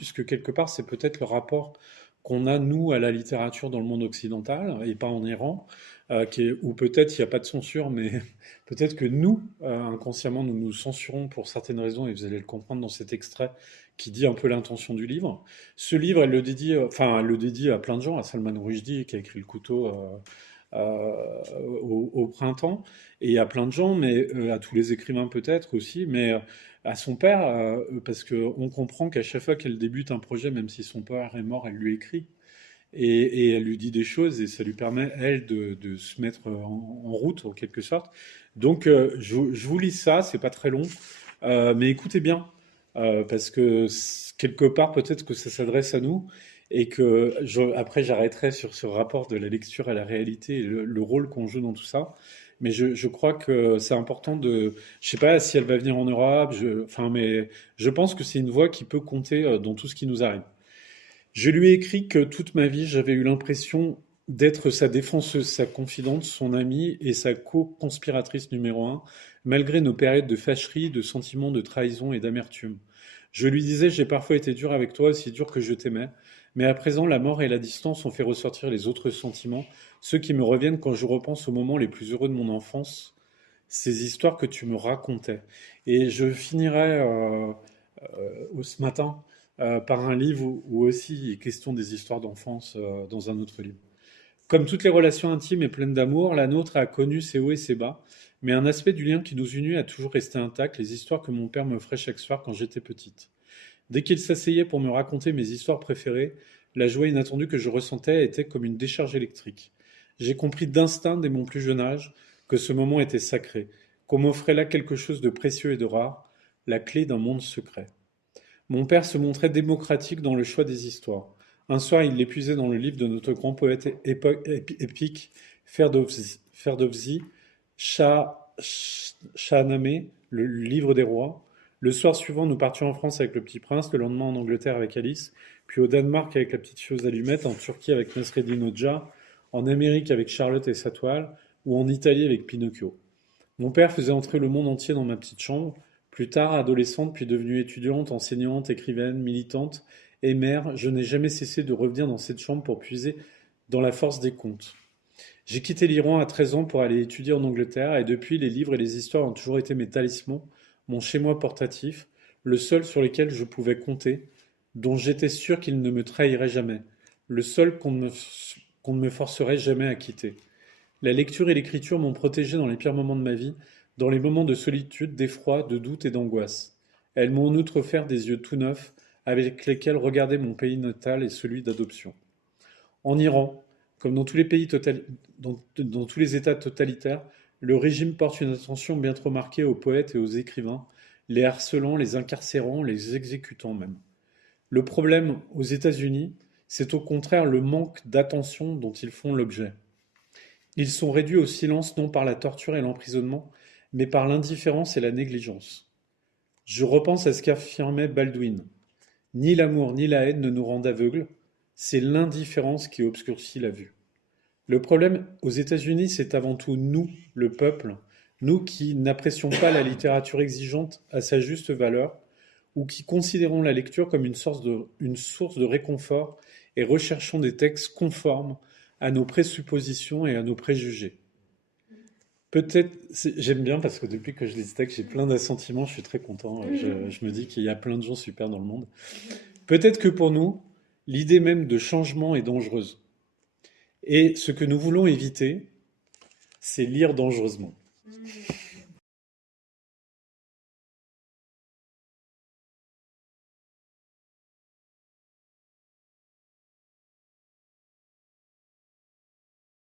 puisque quelque part, c'est peut-être le rapport qu'on a, nous, à la littérature dans le monde occidental, et pas en Iran, où peut-être il n'y a pas de censure, mais peut-être que nous, inconsciemment, nous nous censurons pour certaines raisons, et vous allez le comprendre dans cet extrait qui dit un peu l'intention du livre. Ce livre, elle le dédie à plein de gens, à Salman Rushdie, qui a écrit Le Couteau au printemps, et à plein de gens, mais à tous les écrivains peut-être aussi, mais à son père, parce qu'on comprend qu'à chaque fois qu'elle débute un projet, même si son père est mort, elle lui écrit. Et elle lui dit des choses et ça lui permet, elle, de se mettre en route, en quelque sorte. Donc, je vous lis ça, c'est pas très long, mais écoutez bien, parce que quelque part, peut-être que ça s'adresse à nous et que après, j'arrêterai sur ce rapport de la lecture à la réalité et le rôle qu'on joue dans tout ça. Mais je crois que c'est important de. Je sais pas si elle va venir en Europe, enfin, mais je pense que c'est une voix qui peut compter dans tout ce qui nous arrive. Je lui ai écrit que toute ma vie, j'avais eu l'impression d'être sa défenseuse, sa confidente, son amie et sa co-conspiratrice numéro un, malgré nos périodes de fâcherie, de sentiments de trahison et d'amertume. Je lui disais, j'ai parfois été dur avec toi, aussi dur que je t'aimais, mais à présent, la mort et la distance ont fait ressortir les autres sentiments, ceux qui me reviennent quand je repense aux moments les plus heureux de mon enfance, ces histoires que tu me racontais. Et je finirai ce matin par un livre où aussi il est question des histoires d'enfance dans un autre livre. Comme toutes les relations intimes et pleines d'amour, la nôtre a connu ses hauts et ses bas, mais un aspect du lien qui nous unit a toujours resté intact, les histoires que mon père me ferait chaque soir quand j'étais petite. Dès qu'il s'asseyait pour me raconter mes histoires préférées, la joie inattendue que je ressentais était comme une décharge électrique. J'ai compris d'instinct dès mon plus jeune âge que ce moment était sacré, qu'on m'offrait là quelque chose de précieux et de rare, la clé d'un monde secret. Mon père se montrait démocratique dans le choix des histoires. Un soir, il l'épuisait dans le livre de notre grand poète épique Ferdowsi, Shahnameh, le livre des rois. Le soir suivant, nous partions en France avec le Petit Prince, le lendemain en Angleterre avec Alice, puis au Danemark avec la petite chose allumette, en Turquie avec Nasreddin Hoxha, en Amérique avec Charlotte et sa toile, ou en Italie avec Pinocchio. Mon père faisait entrer le monde entier dans ma petite chambre. Plus tard, adolescente, puis devenue étudiante, enseignante, écrivaine, militante et mère, je n'ai jamais cessé de revenir dans cette chambre pour puiser dans la force des contes. J'ai quitté l'Iran à 13 ans pour aller étudier en Angleterre et depuis, les livres et les histoires ont toujours été mes talismans, mon chez-moi portatif, le seul sur lequel je pouvais compter, dont j'étais sûr qu'il ne me trahirait jamais, le seul qu'on ne me forcerait jamais à quitter. La lecture et l'écriture m'ont protégé dans les pires moments de ma vie, dans les moments de solitude, d'effroi, de doute et d'angoisse. Elles m'ont en outre offert des yeux tout neufs avec lesquels regarder mon pays natal et celui d'adoption. En Iran, comme dans tous les dans tous les États totalitaires, le régime porte une attention bien trop marquée aux poètes et aux écrivains, les harcelant, les incarcérant, les exécutant même. Le problème aux États-Unis, c'est au contraire le manque d'attention dont ils font l'objet. Ils sont réduits au silence non par la torture et l'emprisonnement, mais par l'indifférence et la négligence. Je repense à ce qu'affirmait Baldwin. Ni l'amour ni la haine ne nous rendent aveugles, c'est l'indifférence qui obscurcit la vue. Le problème aux États-Unis, c'est avant tout nous, le peuple, nous qui n'apprécions pas la littérature exigeante à sa juste valeur, ou qui considérons la lecture comme une source de réconfort et recherchons des textes conformes à nos présuppositions et à nos préjugés. Peut-être, j'aime bien parce que depuis que je lis ce texte, j'ai plein d'assentiments, je suis très content. Je me dis qu'il y a plein de gens super dans le monde. Peut-être que pour nous, l'idée même de changement est dangereuse. Et ce que nous voulons éviter, c'est lire dangereusement.